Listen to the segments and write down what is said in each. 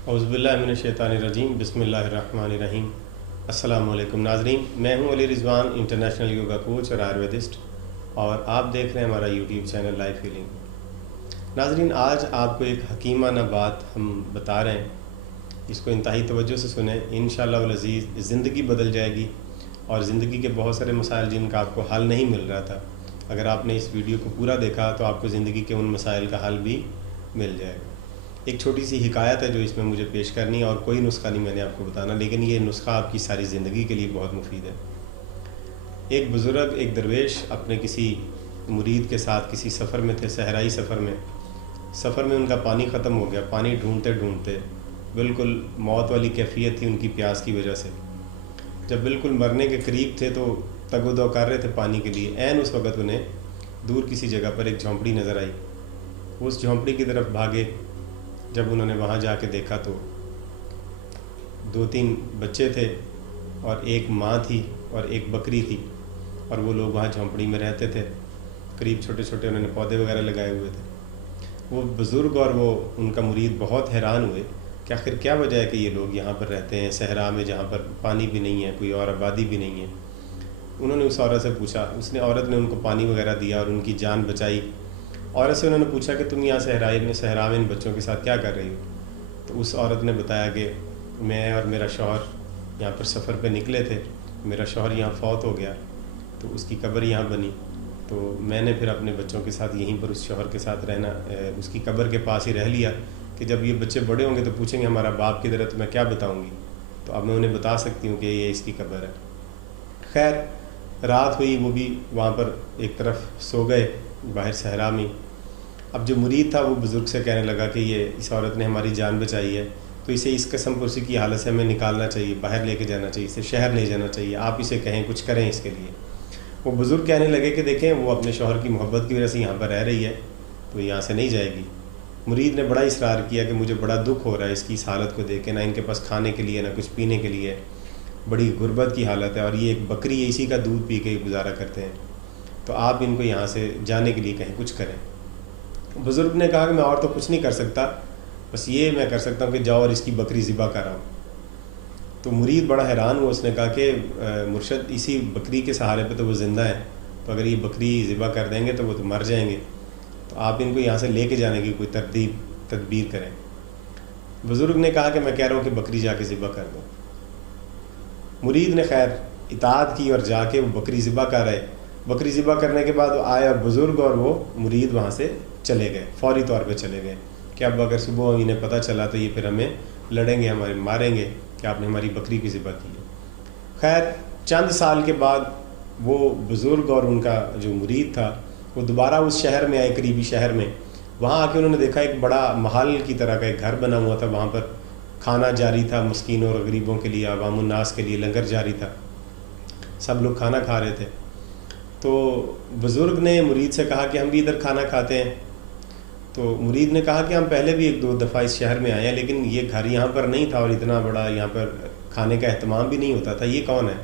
اعوذ باللہ من الشیطان الرجیم، بسم اللہ الرحمن الرحیم۔ السلام علیکم ناظرین، میں ہوں علی رضوان، انٹرنیشنل یوگا کوچ اور آیورویدسٹ، اور آپ دیکھ رہے ہیں ہمارا یوٹیوب چینل لائف ہیلنگ۔ ناظرین، آج آپ کو ایک حکیمانہ بات ہم بتا رہے ہیں، اس کو انتہائی توجہ سے سنیں، انشاءاللہ العزیز زندگی بدل جائے گی، اور زندگی کے بہت سارے مسائل جن کا آپ کو حل نہیں مل رہا تھا، اگر آپ نے اس ویڈیو کو پورا دیکھا تو آپ کو زندگی کے ان مسائل کا حل بھی مل جائے گا۔ ایک چھوٹی سی حکایت ہے جو اس میں مجھے پیش کرنی ہے، اور کوئی نسخہ نہیں میں نے آپ کو بتانا، لیکن یہ نسخہ آپ کی ساری زندگی کے لیے بہت مفید ہے۔ ایک بزرگ، ایک درویش اپنے کسی مرید کے ساتھ کسی سفر میں تھے، صحرائی سفر میں ان کا پانی ختم ہو گیا۔ پانی ڈھونڈتے ڈھونڈتے بالکل موت والی کیفیت تھی ان کی پیاس کی وجہ سے۔ جب بالکل مرنے کے قریب تھے تو تگ و دو کر رہے تھے پانی کے لیے، عین اس وقت انہیں دور کسی جگہ پر ایک جھونپڑی نظر آئی۔ وہ اس جھونپڑی کی طرف بھاگے۔ جب انہوں نے وہاں جا کے دیکھا تو 2-3 بچے تھے، اور ایک ماں تھی اور ایک بکری تھی، اور وہ لوگ وہاں جھونپڑی میں رہتے تھے۔ قریب چھوٹے چھوٹے انہوں نے پودے وغیرہ لگائے ہوئے تھے۔ وہ بزرگ اور وہ ان کا مرید بہت حیران ہوئے کہ آخر کیا وجہ ہے کہ یہ لوگ یہاں پر رہتے ہیں صحرا میں، جہاں پر پانی بھی نہیں ہے، کوئی اور آبادی بھی نہیں ہے۔ انہوں نے اس عورت سے پوچھا، عورت نے ان کو پانی وغیرہ دیا اور ان کی جان بچائی۔ عورت سے انہوں نے پوچھا کہ تم یہاں صحرا میں ان بچوں کے ساتھ کیا کر رہی ہو؟ تو اس عورت نے بتایا کہ میں اور میرا شوہر یہاں پر سفر پہ نکلے تھے، میرا شوہر یہاں فوت ہو گیا تو اس کی قبر یہاں بنی، تو میں نے پھر اپنے بچوں کے ساتھ یہیں پر اس شوہر کے ساتھ رہنا، اس کی قبر کے پاس ہی رہ لیا کہ جب یہ بچے بڑے ہوں گے تو پوچھیں گے ہمارا باپ کدھر ہے، تو میں کیا بتاؤں گی، تو اب میں انہیں بتا سکتی ہوں کہ یہ اس کی قبر ہے۔ خیر، رات ہوئی، وہ بھی وہاں پر ایک طرف سو گئے باہر صحرا میں۔ اب جو مرید تھا وہ بزرگ سے کہنے لگا کہ یہ اس عورت نے ہماری جان بچائی ہے، تو اسے اس قسم پرسی کی حالت سے ہمیں نکالنا چاہیے، باہر لے کے جانا چاہیے، اسے شہر لے جانا چاہیے، آپ اسے کہیں کچھ کریں اس کے لیے۔ وہ بزرگ کہنے لگے کہ دیکھیں وہ اپنے شوہر کی محبت کی وجہ سے یہاں پر رہ رہی ہے، تو یہاں سے نہیں جائے گی۔ مرید نے بڑا اصرار کیا کہ مجھے بڑا دکھ ہو رہا ہے اس کی اس حالت کو دیکھ کے، نہ ان کے پاس کھانے کے لیے نہ کچھ پینے کے لیے، بڑی غربت کی حالت ہے، اور یہ ایک بکری ہے، اسی کا دودھ پی کے گزارا کرتے ہیں، تو آپ ان کو یہاں سے جانے کے لیے کہیں کچھ کریں۔ بزرگ نے کہا کہ میں اور تو کچھ نہیں کر سکتا، بس یہ میں کر سکتا ہوں کہ جاؤ اور اس کی بکری ذبح کراؤ۔ تو مرید بڑا حیران ہوا، اس نے کہا کہ مرشد اسی بکری کے سہارے پہ تو وہ زندہ ہے، تو اگر یہ بکری ذبح کر دیں گے تو وہ تو مر جائیں گے، تو آپ ان کو یہاں سے لے کے جانے کی کوئی تدبیر کریں۔ بزرگ نے کہا کہ میں کہہ رہا ہوں کہ بکری جا کے ذبح کر دو۔ مرید نے خیر اطاعت کی اور جا کے وہ بکری ذبح کر رہے۔ بکری ذبح کرنے کے بعد وہ آئے اور بزرگ اور وہ مرید وہاں سے چلے گئے، فوری طور پہ چلے گئے کہ اب اگر صبح انہیں پتہ چلا تو یہ پھر ہمیں لڑیں گے، ہمارے ماریں گے کہ آپ نے ہماری بکری کی ذبح کی ہے۔ خیر، چند سال کے بعد وہ بزرگ اور ان کا جو مرید تھا وہ دوبارہ اس شہر میں آئے، قریبی شہر میں۔ وہاں آ کے انہوں نے دیکھا ایک بڑا محل کی طرح کا ایک گھر بنا ہوا تھا، وہاں پر کھانا جاری تھا، مسکینوں اور غریبوں کے لیے، عوام الناس کے لیے لنگر جاری تھا، سب لوگ کھانا کھا رہے تھے۔ تو بزرگ نے مرید سے کہا کہ ہم بھی ادھر کھانا کھاتے ہیں۔ تو مرید نے کہا کہ ہم پہلے بھی 1-2 دفعہ اس شہر میں آئے ہیں، لیکن یہ گھر یہاں پر نہیں تھا اور اتنا بڑا یہاں پر کھانے کا اہتمام بھی نہیں ہوتا تھا، یہ کون ہے؟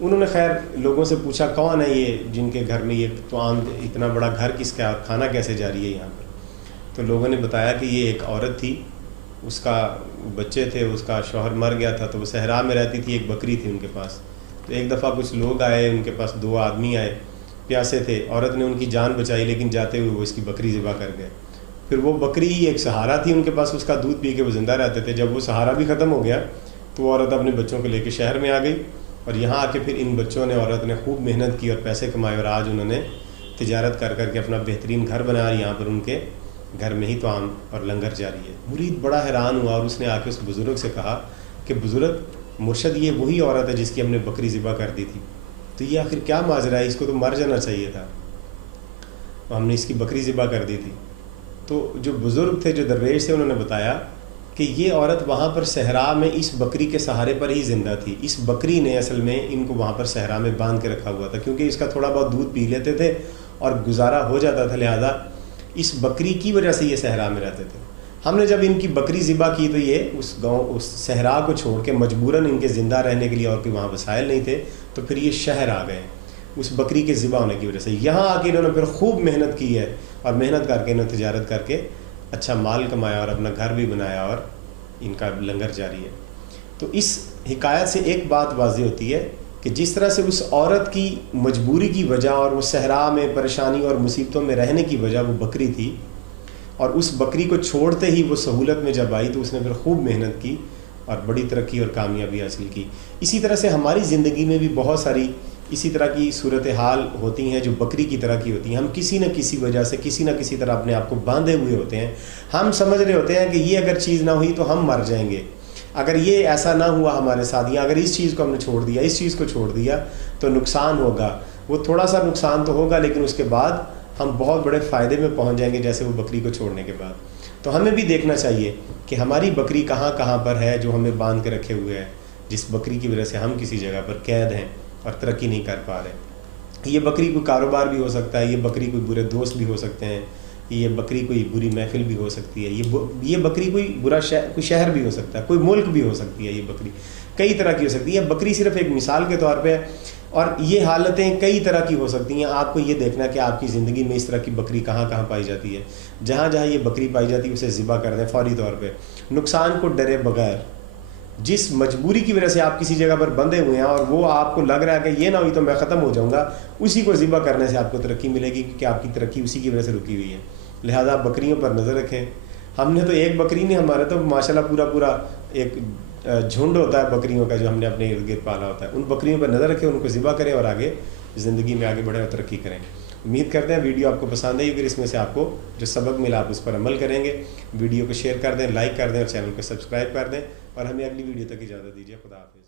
انہوں نے خیر لوگوں سے پوچھا کون ہے یہ جن کے گھر میں یہ تو عام اتنا بڑا گھر کس کا، اور کھانا کیسے جاری ہے یہاں پر؟ تو لوگوں نے بتایا کہ یہ ایک عورت تھی، اس کا بچے تھے، اس کا شوہر مر گیا تھا، تو وہ صحرا میں رہتی تھی، ایک بکری تھی ان کے پاس۔ تو ایک دفعہ کچھ لوگ آئے، ان کے پاس 2 آدمی آئے، پیاسے تھے، عورت نے ان کی جان بچائی، لیکن جاتے ہوئے وہ اس کی بکری ذبح کر گئے۔ پھر وہ بکری ایک سہارا تھی ان کے پاس، اس کا دودھ پی کے وہ زندہ رہتے تھے۔ جب وہ سہارا بھی ختم ہو گیا تو وہ عورت اپنے بچوں کو لے کے شہر میں آ گئی، اور یہاں آ کے پھر ان بچوں نے، عورت نے خوب محنت کی اور پیسے کمائے، اور آج انہوں نے تجارت کر کر کے اپنا بہترین گھر بنایا، یہاں پر ان کے گھر میں ہی طعام اور لنگر جاری ہے۔ مرید بڑا حیران ہوا، اور اس نے آ کے اس بزرگ سے کہا کہ بزرگ، مرشد یہ وہی عورت ہے جس کی ہم نے بکری ذبح کر دی تھی، تو یہ آخر کیا ماجرا ہے؟ اس کو تو مر جانا چاہیے تھا، ہم نے اس کی بکری ذبح کر دی تھی۔ تو جو بزرگ تھے، جو درویش تھے، انہوں نے بتایا کہ یہ عورت وہاں پر صحرا میں اس بکری کے سہارے پر ہی زندہ تھی۔ اس بکری نے اصل میں ان کو وہاں پر صحرا میں باندھ کے رکھا ہوا تھا، کیونکہ اس کا تھوڑا بہت دودھ پی لیتے تھے اور گزارا ہو جاتا تھا، لہذا اس بکری کی وجہ سے یہ صحرا میں رہتے تھے۔ ہم نے جب ان کی بکری ذبح کی تو یہ اس گاؤں، اس صحرا کو چھوڑ کے مجبوراً ان کے زندہ رہنے کے لیے، اور کوئی وہاں وسائل نہیں تھے، تو پھر یہ شہر آ گئے اس بکری کے ذبح ہونے کی وجہ سے۔ یہاں آ کے انہوں نے پھر خوب محنت کی ہے، اور محنت کر کے انہوں نے تجارت کر کے اچھا مال کمایا اور اپنا گھر بھی بنایا اور ان کا لنگر جاری ہے۔ تو اس حکایت سے ایک بات واضح ہوتی ہے کہ جس طرح سے اس عورت کی مجبوری کی وجہ اور وہ صحرا میں پریشانی اور مصیبتوں میں رہنے کی وجہ وہ بکری تھی، اور اس بکری کو چھوڑتے ہی وہ سہولت میں جب آئی تو اس نے پھر خوب محنت کی اور بڑی ترقی اور کامیابی حاصل کی۔ اسی طرح سے ہماری زندگی میں بھی بہت ساری اسی طرح کی صورتحال ہوتی ہیں جو بکری کی طرح کی ہوتی ہیں۔ ہم کسی نہ کسی وجہ سے کسی نہ کسی طرح اپنے آپ کو باندھے ہوئے ہوتے ہیں۔ ہم سمجھ رہے ہوتے ہیں کہ یہ اگر چیز نہ ہوئی تو ہم مر جائیں گے، اگر یہ ایسا نہ ہوا ہمارے ساتھ، یا اگر اس چیز کو ہم نے چھوڑ دیا، اس چیز کو چھوڑ دیا تو نقصان ہوگا۔ وہ تھوڑا سا نقصان تو ہوگا لیکن اس کے بعد ہم بہت بڑے فائدے میں پہنچ جائیں گے، جیسے وہ بکری کو چھوڑنے کے بعد۔ تو ہمیں بھی دیکھنا چاہیے کہ ہماری بکری کہاں کہاں پر ہے جو ہمیں باندھ کے رکھے ہوئے ہے، جس بکری کی وجہ سے ہم کسی جگہ پر قید ہیں اور ترقی نہیں کر پا رہے۔ یہ بکری کوئی کاروبار بھی ہو سکتا ہے، یہ بکری کوئی برے دوست بھی ہو سکتے ہیں، یہ بکری کوئی بری محفل بھی ہو سکتی ہے، یہ بکری کوئی برا کوئی شہر بھی ہو سکتا ہے، کوئی ملک بھی ہو سکتی ہے، یہ بکری کئی طرح کی ہو سکتی ہے۔ بکری صرف ایک مثال کے طور پہ ہے، اور یہ حالتیں کئی طرح کی ہو سکتی ہیں۔ آپ کو یہ دیکھنا ہے کہ آپ کی زندگی میں اس طرح کی بکری کہاں کہاں پائی جاتی ہے۔ جہاں جہاں یہ بکری پائی جاتی ہے اسے ذبح کر دیں فوری طور پہ، نقصان کو ڈرے بغیر۔ جس مجبوری کی وجہ سے آپ کسی جگہ پر بندھے ہوئے ہیں اور وہ آپ کو لگ رہا ہے کہ یہ نہ ہوئی تو میں ختم ہو جاؤں گا، اسی کو ذبح کرنے سے آپ کو ترقی ملے گی، کیونکہ آپ کی ترقی اسی کی وجہ سے رکی ہوئی ہے۔ لہٰذا آپ بکریوں پر نظر رکھیں۔ ہم نے تو ایک بکری نہیں، ہمارے تو ماشاءاللہ پورا ایک جھنڈ ہوتا ہے بکریوں کا جو ہم نے اپنے ارد گرد پالا ہوتا ہے۔ ان بکریوں پر نظر رکھیں، ان کو ذبح کریں اور آگے زندگی میں آگے بڑھیں اور ترقی کریں۔ امید کرتے ہیں ویڈیو آپ کو پسند آئی، اگر اس میں سے آپ کو جو سبق ملا آپ اس پر عمل کریں گے۔ ویڈیو کو شیئر کر دیں، لائک کر دیں اور چینل کو سبسکرائب کر دیں، اور ہمیں اگلی ویڈیو تک اجازت دیجیے۔ خدا حافظ۔